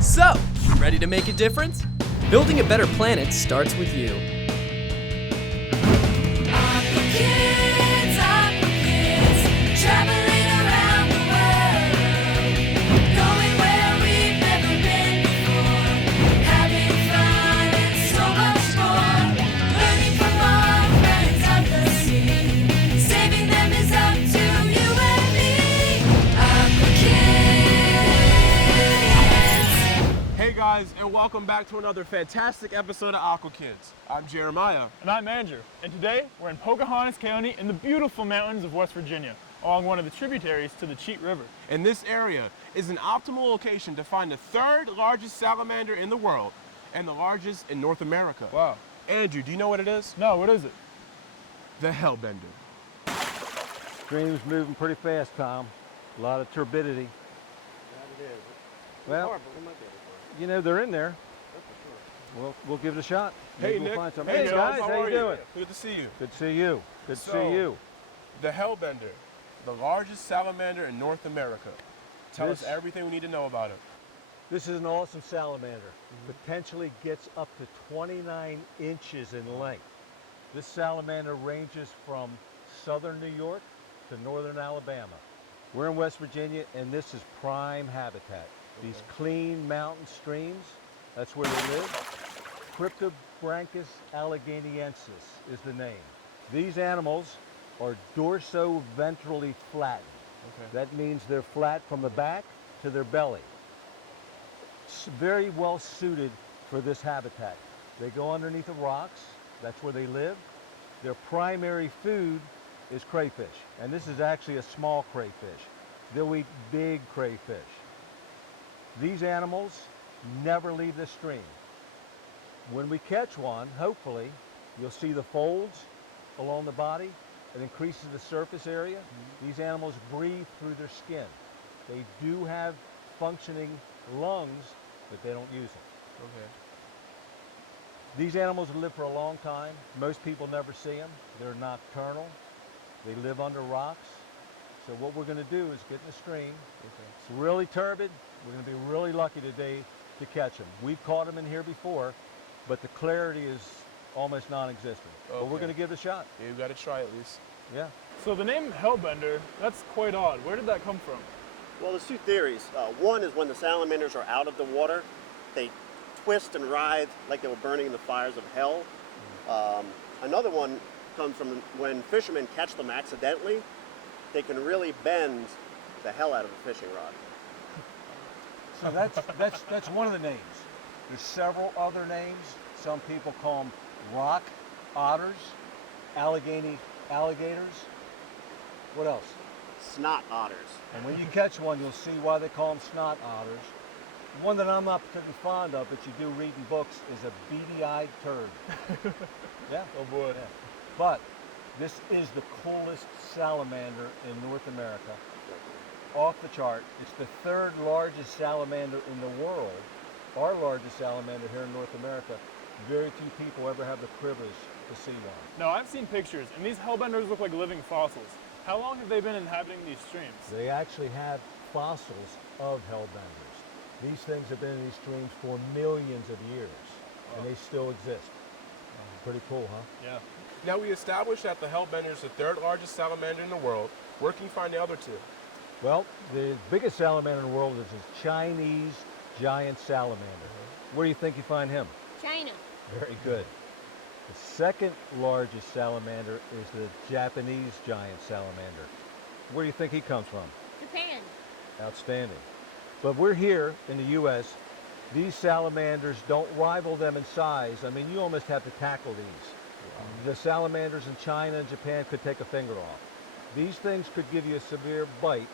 So, ready to make a difference? Building a better planet starts with you. Aqua Kids, traveling around the world, going where we've never been before, having fun and so much more, learning from our friends of the sea, saving them is up to you and me. Aqua Kids. Hey guys, and welcome back to another fantastic episode of Aqua Kids. I'm Jeremiah. And I'm Andrew, and today we're in Pocahontas County in the beautiful mountains of West Virginia, along one of the tributaries to the Cheat River. And this area is an optimal location to find the third largest salamander in the world and the largest in North America. Wow. Andrew, do you know what it is? No, what is it? The Hellbender. Stream's moving pretty fast, Tom. A lot of turbidity. Well, you know, they're in there. Well, we'll give it a shot. Hey, Maybe Nick. we'll find some. Hey, Hey, guys, how are you doing? Good to see you. Good to see you. Good to So- see you. The Hellbender, the largest salamander in North America. Tell us This- everything we need to know about it. This is an awesome salamander. Potentially gets up to 29 inches in length. This salamander ranges from southern New York to northern Alabama. We're in West Virginia, and this is prime habitat. These clean mountain streams, that's where they live. Cryptobranchus alleghaniensis is the name. These animals are dorso-ventrally flattened. Okay. That means they're flat from the back to their belly. Very well suited for this habitat. They go underneath the rocks, that's where they live. Their primary food is crayfish, and this is actually a small crayfish. They'll eat big crayfish. These animals never leave the stream. When we catch one, hopefully, you'll see the folds along the body. It increases the surface area. These animals breathe through their skin. They do have functioning lungs, but they don't use them. Okay. These animals live for a long time. Most people never see them. They're nocturnal. They live under rocks. So what we're going to do is get in the stream. It's really turbid. We're going to be really lucky today to catch them. We've caught them in here before, but the clarity is almost non-existent. But we're Okay. going to give it a shot. Yeah, you got to try at least. Yeah. So the name Hellbender, that's quite odd. Where did that come from? Well, there's two theories. One is when the salamanders are out of the water, they twist and writhe like they were burning in the fires of hell. Another one comes from when fishermen catch them accidentally, they can really bend the hell out of a fishing rod. So that's one of the names. There's several other names. Some people call them rock otters, alligators. What else? Snot otters. And when you catch one, you'll see why they call them snot otters. One that I'm not particularly fond of, but you do read in books, is a beady-eyed turd. Yeah. Oh boy. Yeah. But this is the coolest salamander in North America. Off the chart. It's the third largest salamander in the world. Our largest salamander here in North America. Very few people ever have the privilege to see one. Now, I've seen pictures, and these Hellbenders look like living fossils. How long have they been inhabiting these streams? They actually have fossils of hellbenders. These things have been in these streams for millions of years, and they still exist. Pretty cool, huh? Yeah. Now we established that the Hellbender is the third largest salamander in the world. Where can you find the other two? Well, the biggest salamander in the world is a Chinese giant salamander. Where do you think you find him? China. Very good. The second largest salamander is the Japanese giant salamander. Where do you think he comes from? Japan. Outstanding. But we're here in the U.S. These salamanders don't rival them in size. I mean, you almost have to tackle these. The salamanders in China and Japan could take a finger off. These things could give you a severe bite.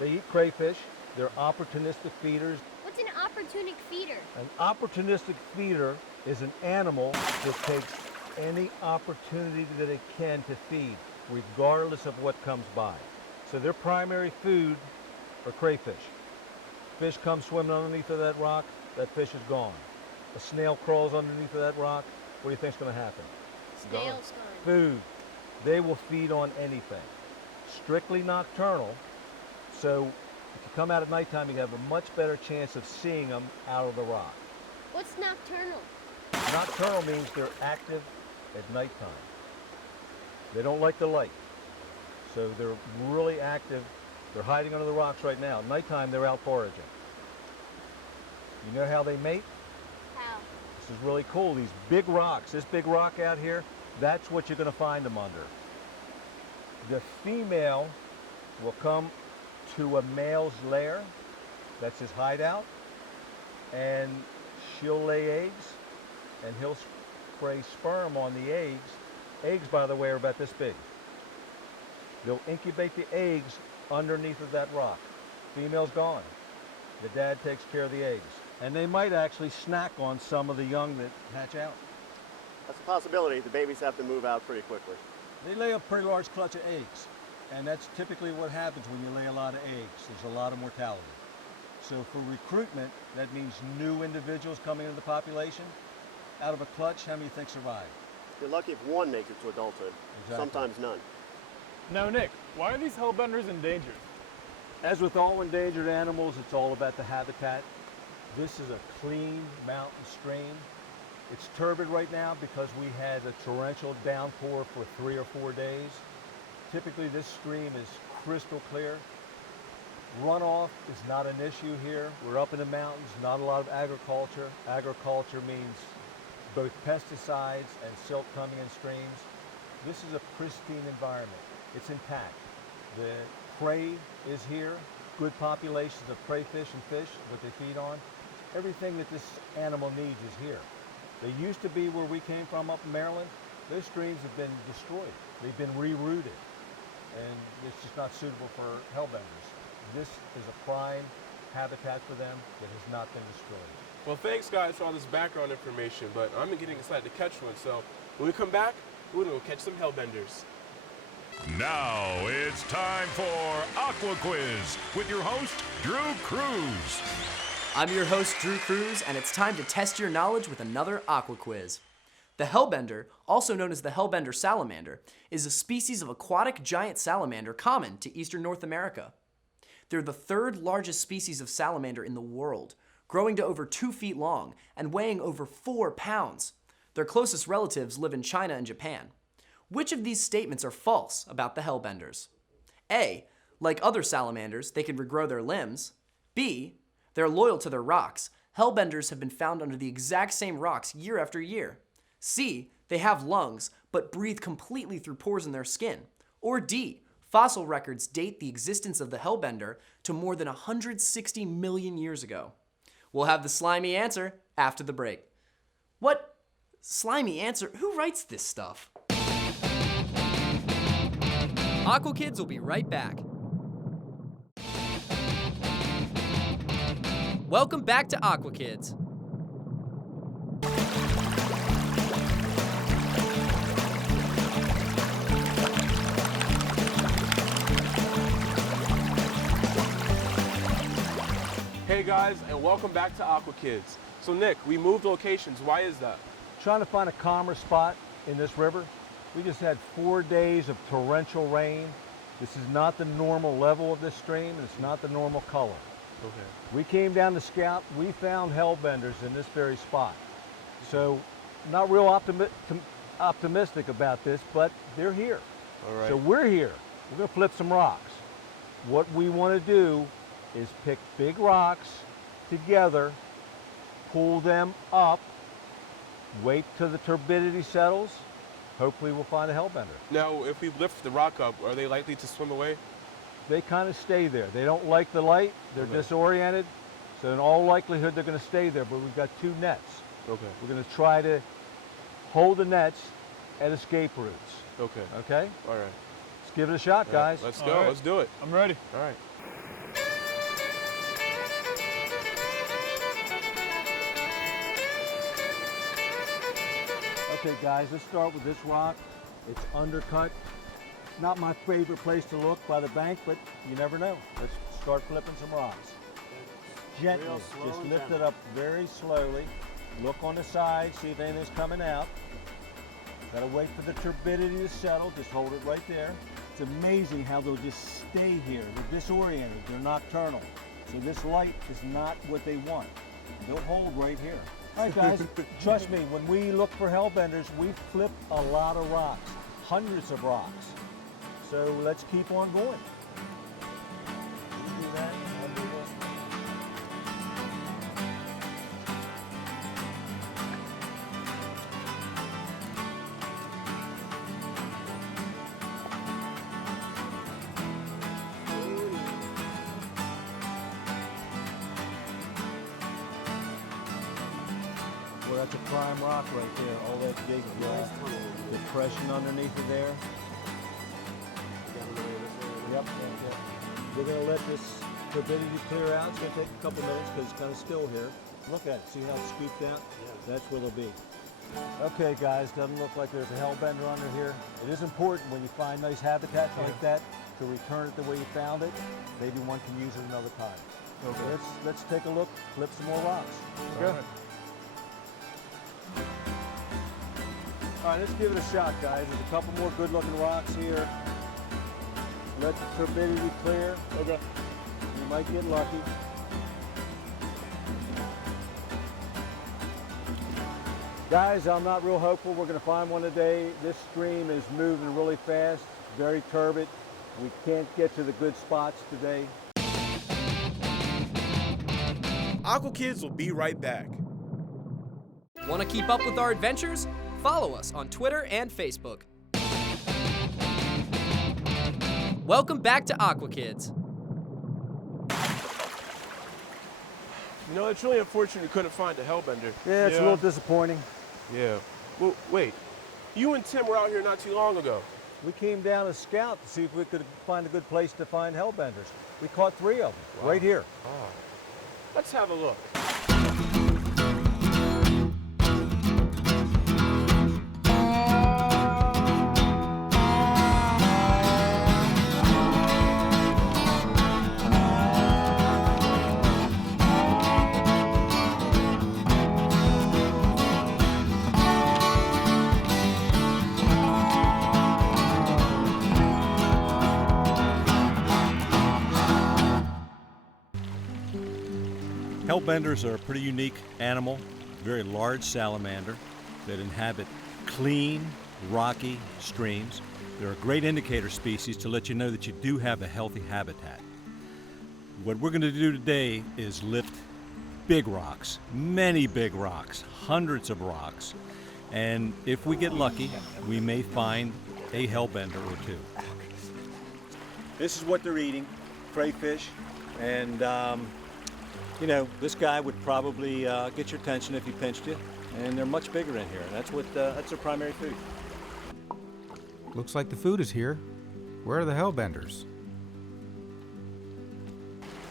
They eat crayfish. They're opportunistic feeders. What's an opportunistic feeder? An opportunistic feeder is an animal that takes any opportunity that it can to feed, regardless of what comes by. So their primary food are crayfish. Fish comes swimming underneath of that rock, that fish is gone. A snail crawls underneath of that rock, what do you think's going to happen? Snails gone. Food. They will feed on anything. Strictly nocturnal, so If you come out at nighttime, you have a much better chance of seeing them out of the rock. What's nocturnal? Nocturnal means they're active at nighttime. They don't like the light. So they're really active. They're hiding under the rocks right now. At nighttime, they're out foraging. You know how they mate? How? This is really cool. These big rocks, this big rock out here, that's what you're going to find them under. The female will come to a male's lair, that's his hideout, and she'll lay eggs, and he'll spray sperm on the eggs. Eggs, by the way, are about this big. They'll incubate the eggs underneath of that rock. Female's gone. The dad takes care of the eggs. And they might actually snack on some of the young that hatch out. That's a possibility. The babies have to move out pretty quickly. They lay a pretty large clutch of eggs, and that's typically what happens when you lay a lot of eggs. There's a lot of mortality. So for recruitment, that means new individuals coming into the population. Out of a clutch, how many you think survive? You're lucky if one makes it to adulthood. Exactly. Sometimes none. Now, Nick, why are these hellbenders endangered? As with all endangered animals, it's all about the habitat. This is a clean mountain stream. It's turbid right now because we had a torrential downpour for 3 or 4 days. Typically this stream is crystal clear. Runoff is not an issue here. We're up in the mountains, not a lot of agriculture. Agriculture means both pesticides and silt coming in streams. This is a pristine environment. It's intact. The prey is here, good populations of crayfish and fish, what they feed on. Everything that this animal needs is here. They used to be where we came from up in Maryland. Those streams have been destroyed. They've been rerouted, and it's just not suitable for hellbenders. This is a prime habitat for them that has not been destroyed. Well, thanks guys for all this background information, but I'm getting excited to catch one. So when we come back, we're gonna go catch some hellbenders. Now it's time for Aqua Quiz with your host, Drew Cruz. I'm your host, Drew Cruz, and it's time to test your knowledge with another Aqua Quiz. The hellbender, also known as the hellbender salamander, is a species of aquatic giant salamander common to eastern North America. They're the third largest species of salamander in the world, growing to over 2 feet long and weighing over 4 pounds. Their closest relatives live in China and Japan. Which of these statements are false about the hellbenders? A, like other salamanders, they can regrow their limbs. B, they're loyal to their rocks. Hellbenders have been found under the exact same rocks year after year. C, they have lungs, but breathe completely through pores in their skin. Or D, fossil records date the existence of the hellbender to more than 160 million years ago. We'll have the slimy answer after the break. What? Slimy answer? Who writes this stuff? Aqua Kids will be right back. Welcome back to Aqua Kids. Hey guys, and welcome back to Aqua Kids. So Nick, we moved locations. Why is that? Trying to find a calmer spot in this river. We just had 4 days of torrential rain. This is not the normal level of this stream, and it's not the normal color. Okay. We came down to scout, we found hellbenders in this very spot. So not real optimistic about this, but they're here. All right. So we're here. We're gonna flip some rocks. What we wanna do is pick big rocks together, pull them up, wait till the turbidity settles. Hopefully we'll find a hellbender. Now, if we lift the rock up, are they likely to swim away? They kind of stay there. They don't like the light, they're Okay. disoriented, so in all likelihood they're gonna stay there, but we've got 2 nets. Okay. We're gonna try to hold the nets at escape routes, Okay. okay? All right. Let's give it a shot, guys. Let's All go. right. Let's do it. I'm ready. All right. Okay, guys, let's start with this rock. It's undercut. It's not my favorite place to look by the bank, but you never know. Let's start flipping some rocks. Gently, Real slow just and lift gentle. it up very slowly. Look on the side, see if anything's coming out. Gotta wait for the turbidity to settle. Just hold it right there. It's amazing how they'll just stay here. They're disoriented, they're nocturnal. So this light is not what they want. They'll hold right here. All right, guys, trust me, when we look for hellbenders, we flip a lot of rocks, hundreds of rocks. So let's keep on going. You do that, I'll do this. Well, that's a prime rock right there. All that big depression underneath it there. Yep. We're going to let this turbidity clear out. It's going to take a couple minutes because it's kind of still here. Look at it. See how it's scooped out? That's where they'll be. Okay, guys. Doesn't look like there's a hellbender under here. It is important when you find nice habitat like that to return it the way you found it. Maybe one can use it another time. Okay. Let's take a look. Flip some more rocks. Okay. All right, let's give it a shot, guys. There's a couple more good-looking rocks here. Let the turbidity clear. Okay. You might get lucky. Guys, I'm not real hopeful we're going to find one today. This stream is moving really fast, very turbid. We can't get to the good spots today. Aqua Kids will be right back. Want to keep up with our adventures? Follow us on Twitter and Facebook. Welcome back to Aqua Kids. You know, it's really unfortunate we couldn't find a hellbender. Yeah, it's a little disappointing. Yeah. Well, wait. You and Tim were out here not too long ago. We came down to scout to see if we could find a good place to find hellbenders. We caught 3 of them right here. Oh. Let's have a look. Hellbenders are a pretty unique animal, very large salamander that inhabit clean, rocky streams. They're a great indicator species to let you know that you do have a healthy habitat. What we're going to do today is lift big rocks, many big rocks, hundreds of rocks, and if we get lucky, we may find a hellbender or two. This is what they're eating, crayfish, and you know, this guy would probably get your attention if he pinched you, and they're much bigger in here. That's their primary food. Looks like the food is here. Where are the hellbenders?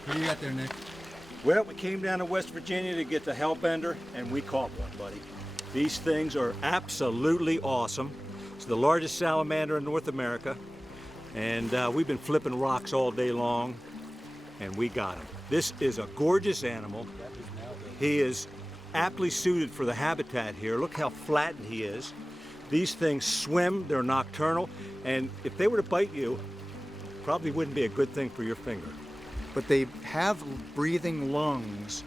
What do you got there, Nick? Well, we came down to West Virginia to get the hellbender, and we caught one, buddy. These things are absolutely awesome. It's the largest salamander in North America, and we've been flipping rocks all day long, and we got him. This is a gorgeous animal. He is aptly suited for the habitat here. Look how flattened he is. These things swim, they're nocturnal, and if they were to bite you, probably wouldn't be a good thing for your finger. But they have breathing lungs,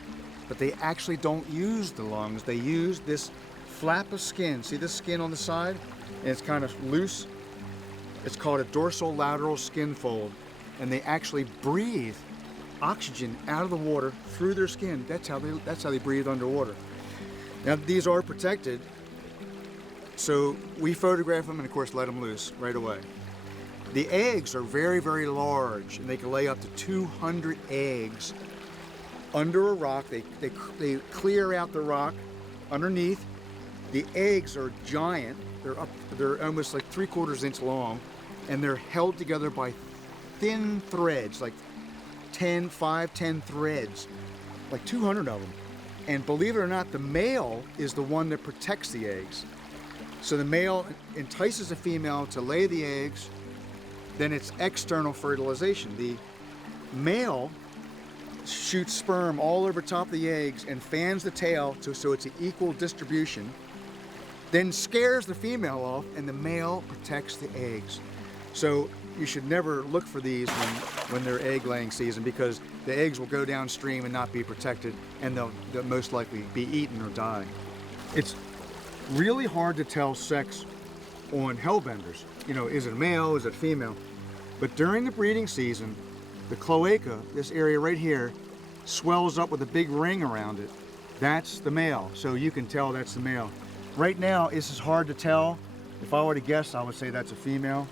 but they actually don't use the lungs. They use this flap of skin. See this skin on the side? And it's kind of loose. It's called a dorsolateral skin fold, and they actually breathe oxygen out of the water through their skin. That's how they breathe underwater. Now these are protected, so we photograph them and of course let them loose right away. The eggs are very, very large, and they can lay up to 200 eggs under a rock. They clear out the rock underneath. The eggs are giant. They're almost like 3/4 inch long, and they're held together by thin threads, like 10 threads, like 200 of them. And believe it or not, the male is the one that protects the eggs. So the male entices the female to lay the eggs, then it's external fertilization. The male shoots sperm all over top of the eggs and fans the tail so it's an equal distribution, then scares the female off, and the male protects the eggs. So you should never look for these when they're egg laying season, because the eggs will go downstream and not be protected, and they'll most likely be eaten or die. It's really hard to tell sex on hellbenders. You know, is it a male, is it female? But during the breeding season, the cloaca, this area right here, swells up with a big ring around it. That's the male, so you can tell that's the male. Right now, this is hard to tell. If I were to guess, I would say that's a female,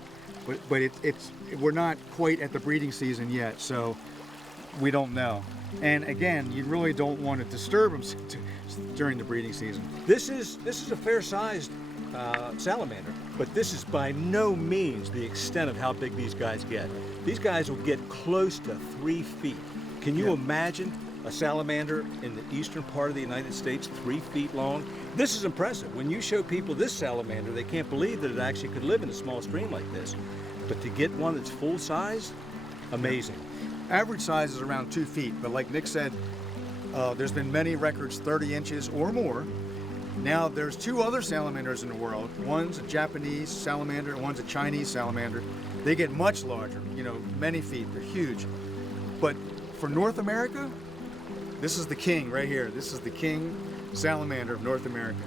but we're not quite at the breeding season yet, so we don't know. And again, you really don't want to disturb them during the breeding season. This is a fair-sized salamander, but this is by no means the extent of how big these guys get. These guys will get close to 3 feet. Can you imagine a salamander in the eastern part of the United States 3 feet long? This is impressive. When you show people this salamander, they can't believe that it actually could live in a small stream like this. But to get one that's full size, amazing. Average size is around 2 feet, but like Nick said, there's been many records 30 inches or more. Now there's 2 other salamanders in the world. One's a Japanese salamander and one's a Chinese salamander. They get much larger, you know, many feet, they're huge. But for North America, this is the king right here. This is the king salamander of North America.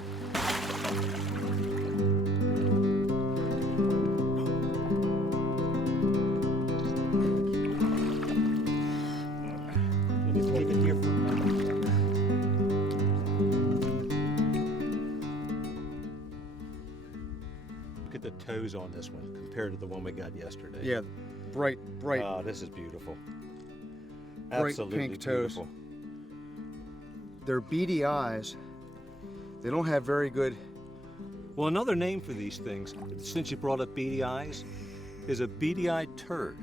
Look at the toes on this one compared to the one we got yesterday. Yeah, bright. Oh, this is beautiful. Bright Absolutely pink toes. beautiful. Their beady eyes, they don't have very good. Well, another name for these things, since you brought up beady eyes, is a beady-eyed turd.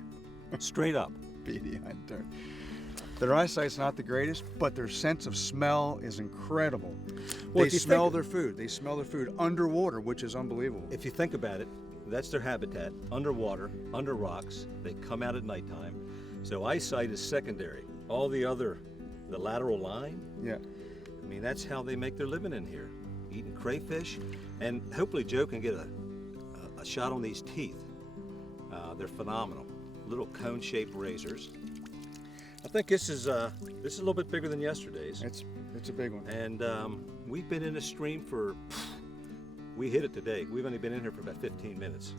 Straight up. Beady-eyed turd. Their eyesight's not the greatest, but their sense of smell is incredible. Well, They if you smell think- their food. They smell their food underwater, which is unbelievable. If you think about it, that's their habitat, underwater, under rocks. They come out at nighttime. So eyesight is secondary. All the other, the lateral line, Yeah. I mean, that's how they make their living in here, eating crayfish. And hopefully Joe can get a shot on these teeth. They're phenomenal. Little cone-shaped razors. I think this is a little bit bigger than yesterday's. It's a big one. And we've been in a stream for, we hit it today. We've only been in here for about 15 minutes.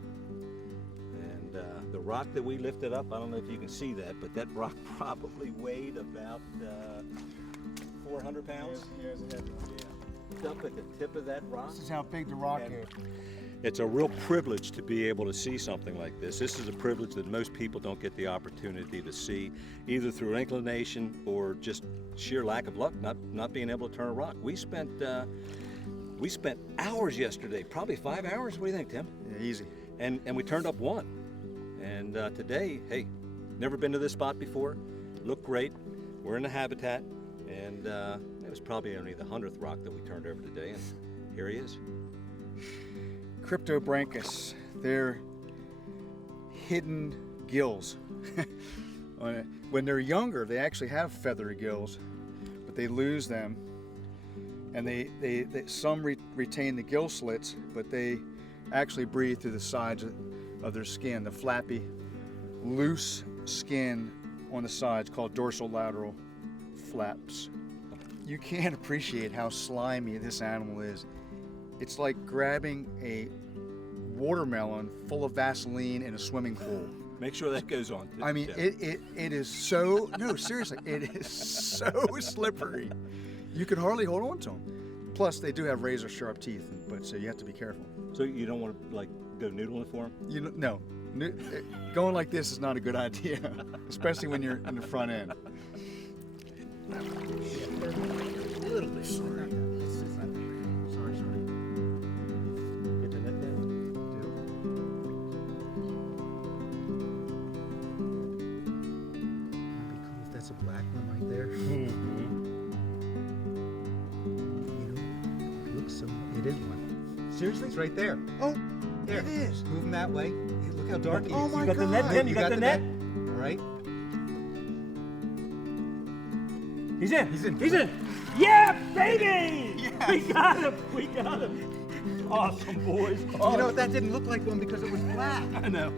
And the rock that we lifted up, I don't know if you can see that, but that rock probably weighed about 400 pounds. Yeah, it's heavy. It's up at the tip of that rock. This is how big the rock And is. It's a real privilege to be able to see something like this. This is a privilege that most people don't get the opportunity to see, either through inclination or just sheer lack of luck, not being able to turn a rock. We spent hours yesterday, probably 5 hours. What do you think, Tim? Yeah, easy. And we turned up one. And today, hey, never been to this spot before. Looked great. We're in the habitat, and it was probably only the 100th rock that we turned over today, and here he is. Cryptobranchus. They're hidden gills. When they're younger, they actually have feathery gills, but they lose them. And some retain the gill slits, but they actually breathe through the sides of their skin, the flappy, loose skin on the sides called dorsolateral flaps. You can't appreciate how slimy this animal is. It's like grabbing a watermelon full of Vaseline in a swimming pool. Make sure that goes on. I mean, it is so, no, seriously, it is so slippery. You can hardly hold on to them. Plus, they do have razor sharp teeth, but so you have to be careful. So you don't want to like go noodling for him? No, going like this is not a good idea, especially when you're in the front end. A little bit. Sorry. Get the net down. That's a black one right there. It is one. Seriously? It's right there. Oh, There. it is. Moving that way. Hey, look how dark it is. Oh my you got the net, God. Tim? You got the net? All right. He's in. He's in. He's in. Yeah, baby! Yes. We got him. We got him. Awesome, boys. You know, that didn't look like one because it was black. I know.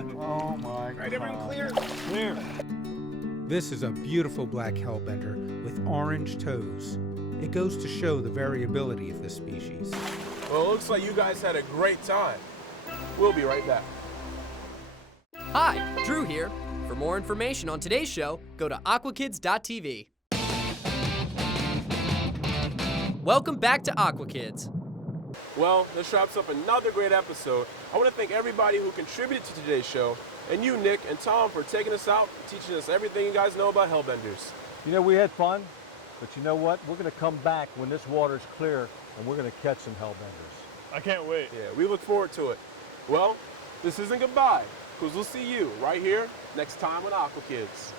Oh my Right, everyone God. clear? Clear. This is a beautiful black hellbender with orange toes. It goes to show the variability of this species. Well, it looks like you guys had a great time. We'll be right back. Hi, Drew here. For more information on today's show, go to aquakids.tv. Welcome back to Aqua Kids. Well, this wraps up another great episode. I want to thank everybody who contributed to today's show, and you, Nick and Tom, for taking us out and teaching us everything you guys know about Hellbenders. You know, we had fun, but you know what? We're going to come back when this water's clear, and we're going to catch some Hellbenders. I can't wait. Yeah, we look forward to it. Well, this isn't goodbye, because we'll see you right here next time on Aqua Kids.